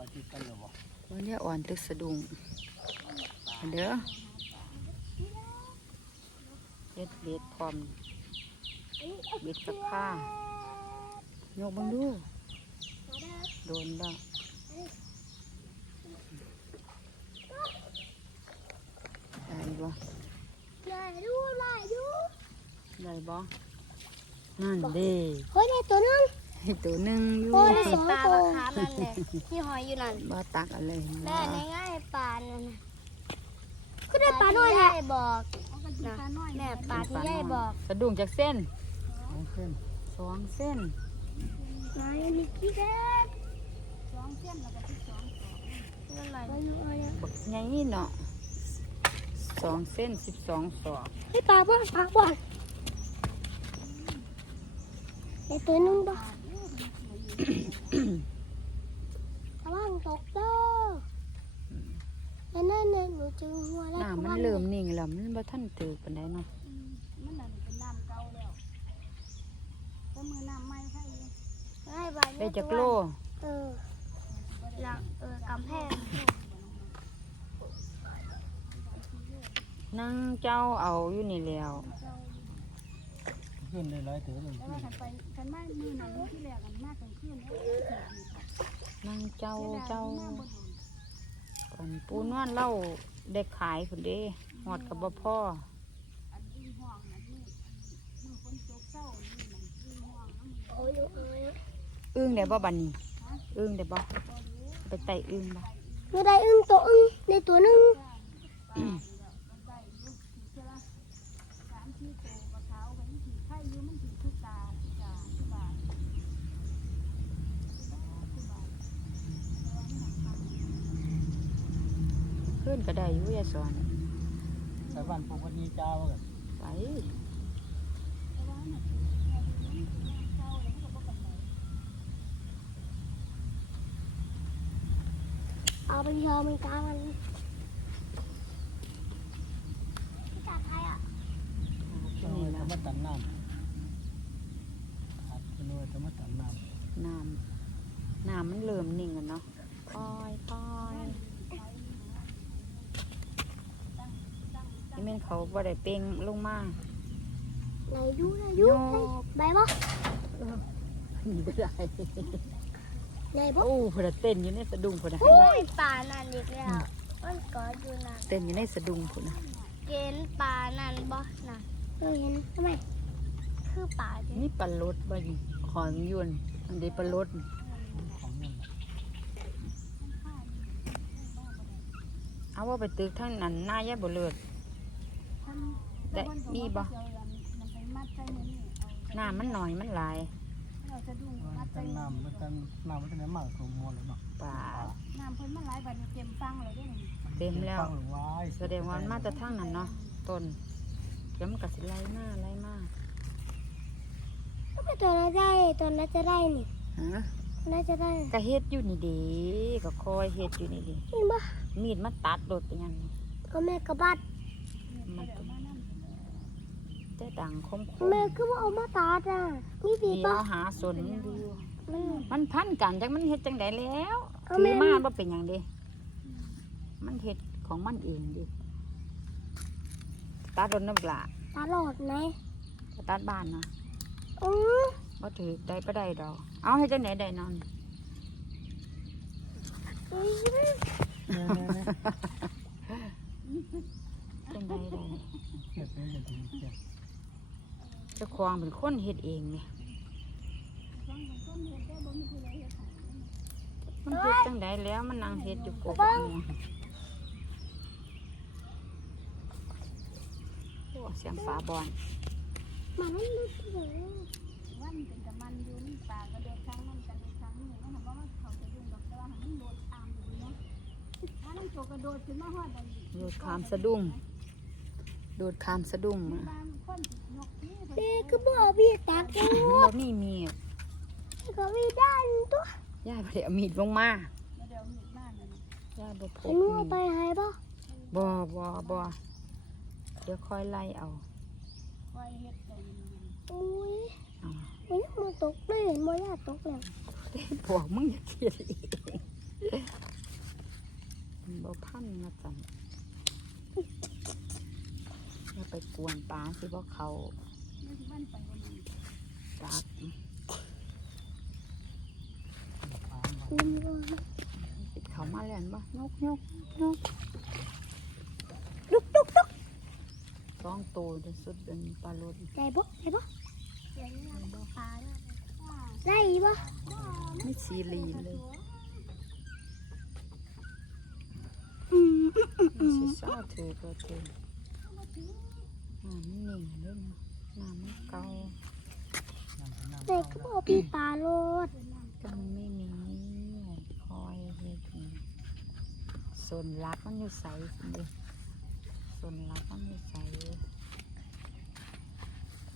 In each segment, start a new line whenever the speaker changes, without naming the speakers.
อจิตกันหรอวะ
วันนี้อ่อนตึกสะดุ้งเด้อเบ็ดเบ็ดพร้อมเบ็ดกับข้ายกบังดู โดนแล้วได้บ่
ลายดูลายดู
ได้บ่นั่นเด้
เฮ้ยได้ตัวนึง
ให้ ตัวหนึ่งอยู่
โอ้ยได้สองตัวปลานั่นแหละที่หอยอยู่นั่น
บ่ตักอะไร
แม่ในง่ายปลานั่นน่ะก็ได้ปลาน้อยแหละบอกนะแม่ปลาที่ยายบอก
สะดุ้งจากเส้น
น้องขึ้น
สองเส้น
นายมีกี่เส้นสองเส้นแล้วก็ที่สองสองนั่นอะไร
บักใหญ่เนาะสองเส้นสิบสองศอก
ให้ปลาบ้างปลาบ้างไอตัวนึงบ้าง ระวังตกเด้อนั่นนั่นน่ะหนูจึงหัวแล้ว
น้ำมันเริ่มนิ่งแล้วมันบ่ทันตื่นปานใดเนาะ
มันนั่นเป็นน้ำเก่าแล้วก็มือน้ำใหม่ใช่ให้ใบ
ได้จักโล
เออหลังเออกำแพง
นั่งเจ้าเอาอยู่นี่แล้ว
ขึ้นได้ร้อยถือหนึ่งขึ้น
ไปกันมามือหนังที่แรกกันมากกลางคื นั่
งเจ้าเจ้าก่อนปูนวลเล่าได้ขายพุ่นเด้หอดกับบ่พ่ออึ้งได้บ่บัดนี้อึ้งได้บ่ไปไต่อึ้งบ่
เมื่อใดอึ้งตัวอึ้งในตัวนึง
ก็ได้อยู่ยายสอน
สายบ้านปกติเจ้ากัน
ไป
เอาไปยอมมันกลางมันพี่จ่าใครอะ
จะ
นี่
จะ
ละ
มาตันน้ำครับจะนวดจะมาตันน้
น้ำน้ำมันเริ่มนิ่งกันเนาะคอยคอยนี่แม่น เขาบ่ได้เป่งลงมา
ไหนดูไหนดู
โย
ไหนใบบ่
นี่บ่ได้
ไหนบ่
โอ้เพนนะเต้นอยู่ในสะดุ้งพุ่นนะ
โอ้ยปลานั่นอีกแล้วมันกอดอยู่นั่น
เต้นอยู่ในสะดุ้งพุ่นนะ
เกณฑ์ปลานั่นบ่น่ะเออเห็นทำไมคือปลาจ้ะ
นี่ปลาลดบ่อยู่ขอนยวนอันนี้ปลาลดำ
ของนั่น
เอาว่าไปตึกท่านนั้นหน้ายายบ่เลิศ ได้มีบ่น้ำมันหน่อยมันหลาย
ตันน้ำมันตันน้ำมันจะไหนมากสมมติเลยเนาะ
ป่า
น้ำเพิ่นมันหลายบัดนี้เต็มฟังเลยเด้นี่
เต็มแล้ว
ฟังหรือว่า
แสดงว่ามันมาแต่ทางนั้นเนาะต้นเดี๋ยวมันก็สิไล่มาไล่มา
ก็เป็นตัวนั้นได้ตัวนั้นจะได้นี่
ฮะ
ตัวนั้นจะได้
ก็เฮ็ดอยู่นี่เดีก็คอยเฮ็ดอยู่นี่เดี
นี่บ่
มีดมาตัดโดดไปยัง
ก็แม่กระบัด
มันก็แต่ดังคมค
แม่ก็บ่เอามาตาดอะมีดี
เดีย
ป่ะ
วหาสนมันดีอยู่
แม่
มันพันกันจักมันเฮ็ดจังไดแล้ว
เอา
ถื
แม่
อมาบ่เป็นหยังเด้มันเฮ็ดของมันเองดิตัดโดนน้ำปลา
ตาหลอดไหน
ตัดบ้านนะ
อือ
บ่ถือได้บ่ได้ดอก เอาให้จังไดได้นอน
อื้อ
จังไดได้
เก็บเป็นอย่างที่เก็บ
เจ้าของเป็นคนเฮ็ดเองเนี่ยมันเฮ็ดจังไดแล้วมันนั่งเฮ็ดอยู่กบหมู่โอ้เสียงฝาบอน
มันนั่นลึกเลย
วันเป็นกับมันอยู่นี่ปลากระโดดครั้งนั้นกระโดดครั้งนี้มันถามว่าเขาจะยุ่งดอกแต่ว่ามันโดดตามอยู่เนาะถ้านั่งโจกระโดดขึ้นมาหอดดังนี้
โดดขามสะดุ้ง โดดขามสะดุ้งมา
บางคนยกนี่
เด็กก็บ่เอาพี่ตักเอง
บ่มีมีด
ก็มีด้านตัว
ย่าบ่ได้เอามีดลงมา
เดี๋ยวมีบ้านนั่น
ย่าบ่พ
เห็
ก
น
มี
ว่าไป
ด
หายป่ะ
บ่บ่บ่เดี๋ยวค่อยไล่เอา
คอยเฮ็ดกัน
อุ้ย
เอา
มันยังมาตกเลยเห็นบ่ย่าตกแล้ว
พวกมึงอย่าเกลียดอีกนมาจังอย่า ไปกวนปลาสิเพราะเขา
มันสิมันไปบ่นี่
จักติดเขามาแล้วเห็นบ่ยกยกยก
ลุกลุกลุก
สองตัวเดี๋ยวสุดเป็นปลาโลด
ได้บ่ได้บ่ได้บ่
ไม่ซีรีเลย
อืม
มันสิเศร้าถือก็ถือ น้ำมันนิ่งเลยนะน้ำมันเก่า
เด็กก็บอกพี่ปลาโลด
ก็มันไม่มีคอยเฮ็ดนี่ส่วนรักมันอยู่ใสสิเด้ส่วนรักมันอยู่ใส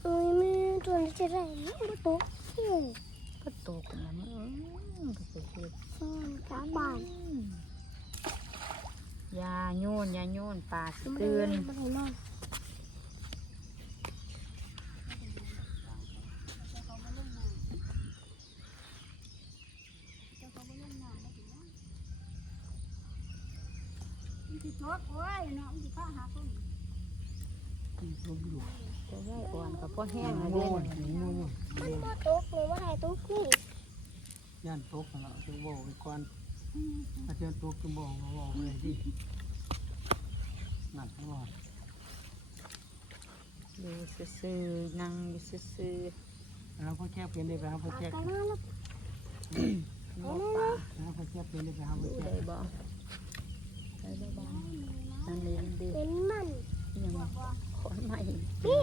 เอ้ยแม่ตัวนี้จะได้น้ำบ่ตกเอ้ย
ก็ตกแล้วมันเออก็ไปเฮ็ด
ซ่อนกลางบ้าน
อยาโยนอยาโยนปลาสิ
ไม่
เกิน
ได้ไม่ได้นอน
มันสิตกโอ้ย เนาะมันสิพาหาคน
จะได้อ่อนกับพ่อแห้งเลย
โง่
เด้
หิงโง่
มันบ่ตกเลยว่าให้ตกนี่
ย่านตกแล้วจะบอกไปก่อนอาจจะตกจะบอกบอกเลยดินั่นทั้งหมด
อยู่ซื่อๆนั่งอยู่ซื่อ
แล้วพ่อแก้เป็นได้ไปหาพ่อแก้
กันนะแล้ว
ๆบ่ปลา
แล้วพ่อแก้เป็นได้ไปหาพ่อแก้
ได้บ่ได้บ่ บ้างนั่นเองดี
เป็นมัน
ยังขอนใหม่
นี่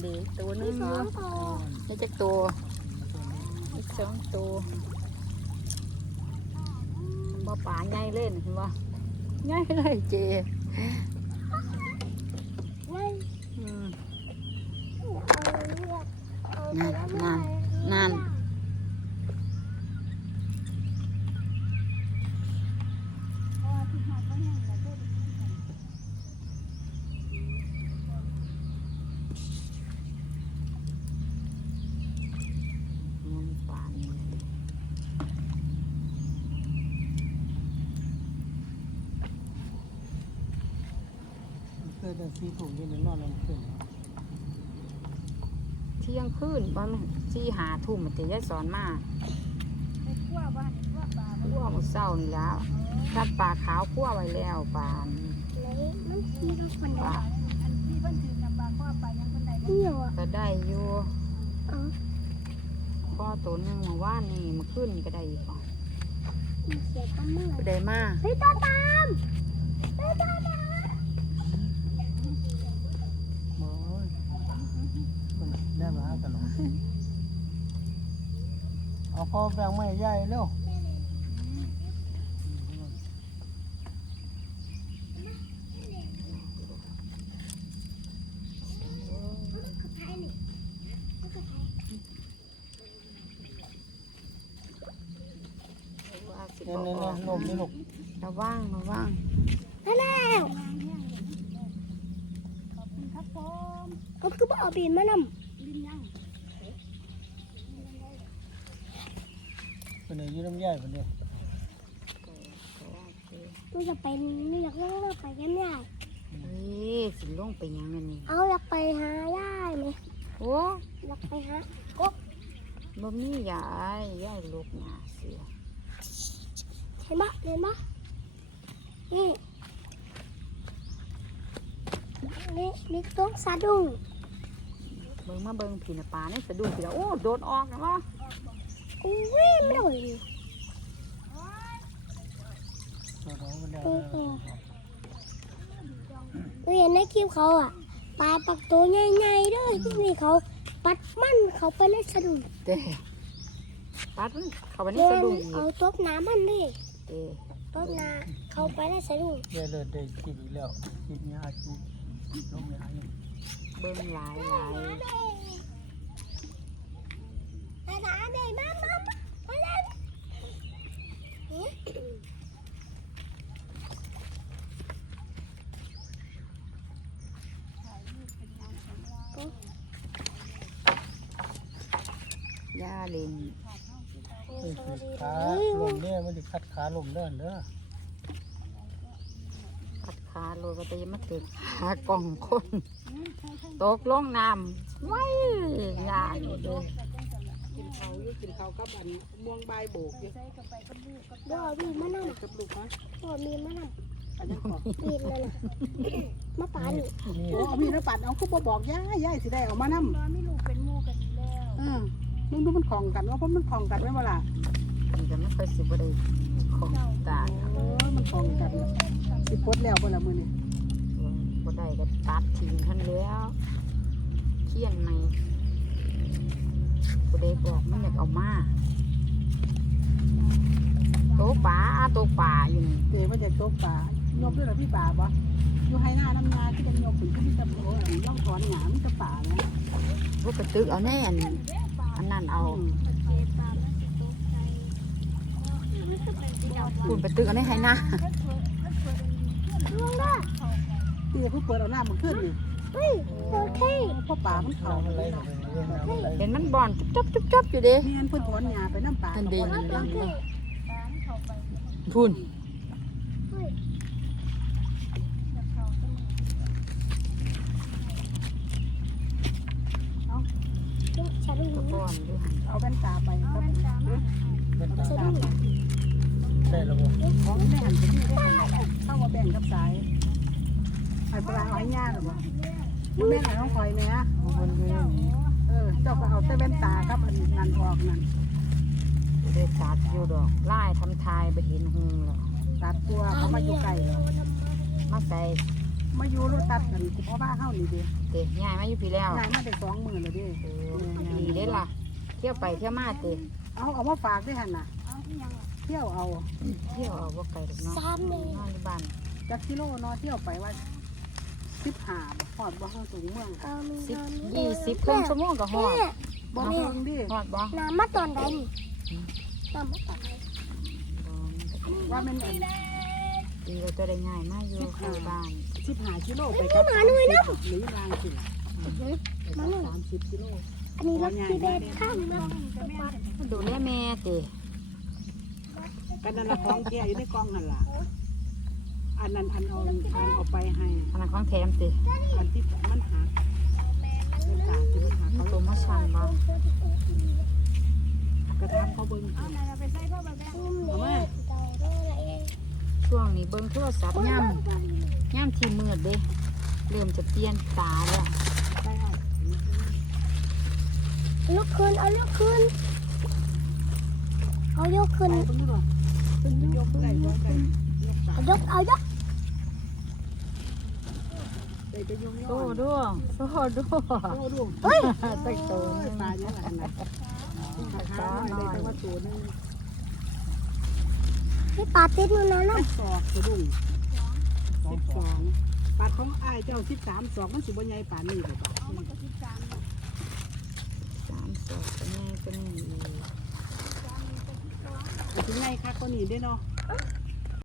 เด็กตัวนึ
มี
ง
สอ
เนาะ
งตัว
นี่จะตัวอีกสองตัวบ่ป่าใหญ่เล่นเห็นบ่ใหญ่เลยเจ
ไว้
อืม
เอาเลือดเอาไปแล้วไม่
นั่นนั่น
เพราะว่าที่หาเขาแห้งแล้วก็
มันป่านี่
เคยแต่ซีถุงยืนนอนแล้วขึ้น
เที่ยงคืนบ่แม่นสี่หาทุ่มมันจะยายสอนมา
ไปคั่วบ้านคั่วปลาบ่
คั่วหมดเศร้านี่แล้วถ้าปลาขาวคั่วไว้แล้วปลานี่
ไหนมันขี้รถคนใด
อันที่เพิ่นถือกับปลาคั่วไปยังเพิ่นได้บ่
เหี่ยวอะ
ก็ได้อยู่
เอา
ข้อตัวหนึงเมาว่านนี่มาขึ้นก็ได้อีกอะ
มีเสียก็มือ
ก็ได้มา
เฮ้ยตาตามเฮ้ยตาตาม
โอ้ยคนได้มาตลอดเอา พ่อแบ่งไม่ใหญ่เร็ว
ว่าสิ
เนี่ย
บ่
เนี่ย
อ
เนี่
อยก
ลมนี่ลูก
ระว่างระว่าง
นั่นแล้ว
ขอบคุณครับผม
ก็คือบ่เอาบินมาน
ลิ้นยัง
เป็นอายุน้ำใหญ่เป็นเนี่ยำ
มันจะไปนี่อยากนั่งรถไปกันเนี่ย
เฮ้ยสิลงไปยังอันนี้
เอาอยากไปหาย่ายไหม
โอ้
อยากไปหา
บ่มียายยายลูกหนาเสีย
เห็นปะเห็นปะนี่นี่นี่ต้องสะดุ้ง
เบิ่งมาเบิ่งผีน่ะปลานี่สะดุ้งผีละโอ้โดนออกนะวะ
อุ้ยไม่ได้เลย
ตัวน้องมันได้
เห็นในคลิปเขาอะปลาปักตัวใหญ่ๆเด้วยที่นี่เขาปัดมันเขาไปในสะดุ้ง
เด้ปัดมันเข้าไปใน
เดิ
สะ
น
ดุ้งอี
เอา
ก
ตบน้ำมันดิ
เด้
ตบน้ำเขาไปในสะดุ้ง
เดี๋ยวเลยได้คลิปอีกแล้วคลิปนี้อาชีพลงยาอยู่
เบิ่งหลายหลาย
แต่ละอันนี้มามามามาเล ยเนี่ย
ย่าเล่น
นี่คือขาลมเนี่ยมันจะคัดขาลมเด้อเด้อ
ปัดขาโรยกระตีมาถึงหากล่องคน ตกลงน้ำไว้ยากอยู่ เด้อ
กินเขาวอยู่กินเขาวกับอันม่วงใบายโบกอยู่
ใส่กับไปกับลูกกับ
บ่มีมะนาว
กับลูกฮะ
บ่มีมะนาว
อันนี้ขอ
มีนั่นน่ะมะปานนี่
โอ้เอาพี่น้ำปัดเอาคือบ่บอกย่ายย่ายสิได้เอามานำ
นอนไม่ลูกเป็นหมู่กันอยู่แล้ว
เออมึงดูมันของกันว่าเพราะมันของกันไว้บ่ล่ะ
นี่ก็ไม่ค่อยสิบ่ได้ของตาย
โอ้ยมันของกันสิปลดแล้วบ่ล่ะมื้อนี้
บ่ได้ก็ตัดทิ้งทันแล้วเคี่ยนใหม่ ผู้ใดบอกมันอยากเอามาโตป่าโตป่าอยู่นี่
เดี๋ยวว่าจะตกปลายกด้วยเหรอพี่ป่าบ่อยู่ให้หน้าน้ำนาที่เป็นยกขึ้นที่มีแตะโอ้ยล่องถอนหยามมีแตะป่าเนี่ย
พวกกระตึกเอาแน่นอันนั้นเอา
อืม
เจ็บตามแล้วสิตกใจมันจะเป็นสีดำ
คุณไปตึกเอาแน่ให้นะ
ถ้าเกิดถ้าเกิดเป็นเพื่อน
ดวงด้า
เขากัน
ที่เพิ่งเปิดเอาหน้ามันขึ้นนี่
เฮ้ยโอเค
เพราะป่ามันเข่าเลย
เห็นมันบ่อนจุ๊บจุ๊บจุ๊บจุ๊บอยู่เด้
เมียนเพิ่นถอนหยาไปน้ำป่า
นั่นเด้
กับ
นั่น
บ่
เด้
ตามเขาไป
ทุน
เฮ้ย
กับเขาก็มี
ฉัน
ตะ
รู้
บ่อนอยู่
เอาแว่นตาไป
เอา
ครับ
แว่นตามา
เอาแว่นตาไปของแม่หันไปที่ได้หันเข้ามาแบ่งกับสายไอ้ปลาเอาให้ย่าหรอบ่แม่ให้น้องคอยแม่
คนอยู่
เออเจ้าก็เอาแต่แว่นตาครับอันนั้นออกนั่น
อยู่ได้ตัดอยู่ดอกไล่ทำทายไปเห็นหงแล้ว
ตัดตัวเขามาอยู่ไกลแล้ว
มาใส่
มาอยู่รถตัดกันเพราะว่าเฮานี่ดิ
เตะง่ายมาอยู่พี่แล้ว
ยายมาได้สองหมื่นเลยดิ
เออดีได้ล่ะ เที่ยวไปเที่ยวมาเตะ
เอาเอามาฝากด้วยหันน่ะ
เอาที่ยังล่ะ
เที่ยวเอา
เที่ยวเอาว่าไกลดอกเนาะ
สามเลย
นอนอยู่บ้าน
จักกิโลเนาะเที่ยวไปว่า สิบห้าบ่ฮอดบ่เฮาสูงเมือง
เอามี
สิบ
นอน
ยี่สิบครึ่งชั่วโมงก็ฮอด
แม่
บ่เฮงดิ
ฮอดบ่
น้ำมาตอนใดนี่น้ำมาตอนใด
ว่ามันอัน
ดีเราจะได้ง่ายมากอยู่คือบ้าน
สิบห้ากิโลไปกับสามสิบหรือรางสิล่ะ
มาหนึ่ง
สามสิบกิโล
อันนี้รถที่เด็ดข้ามนะ
ดูแลแม่เตะ
กันนั่นละของแกอยู่ในกล่องนั่นล่ะ อันนั้นอันเอาอันเอาไปให้
อันนั้นของแถมเตะ
อันที่มันหักแว่นตาที่มันหัก
มัน
เขา
โปรโมชั่นบ่
กระทำเขาเบิ่ง
เอาไหนเราไปใส่พ่อไปแบ่ง
อุ้มเลยเต่าโดนอะไรเอง
ช่วงนี้เบิ่งโทรศัพท์ย่ำย่ำที่มืดเด้เริ่มจะเปลี่ยนตาแล้ว
ได้เอา
ลุกขึ้นเอาลุกขึ้นเอายกขึ้น
ไปเบิ่งดูหน่อยเพิ่นยกได้บ่ได้ยกตา
เอายกเอายก
ได้ไปยกย
โซ่
อด
ด้วยโซ่ด้วย
โอ้ดู
เฮ้ย
สักตัวห
โอ้
นึ
ย
ง
ปลาเยอะขนาดนั้นขาหน่อยได้แต่ว่าตัวหนึง
นี่ปลาติดมือนะ
ไป
น้อง
สอกสะดุ้งสิบสองปลาของอ้ายเจ้าสิบสามสองมันสิบ่ใหญ่ปานนี้บ่ปะ
เอามันก็สิบสามเนาะ
สามสองก็แม่ก็นี่
สามมันก็สิบสอง
มันสิใหญ่คักกว่านี้เด้เนาะ
เ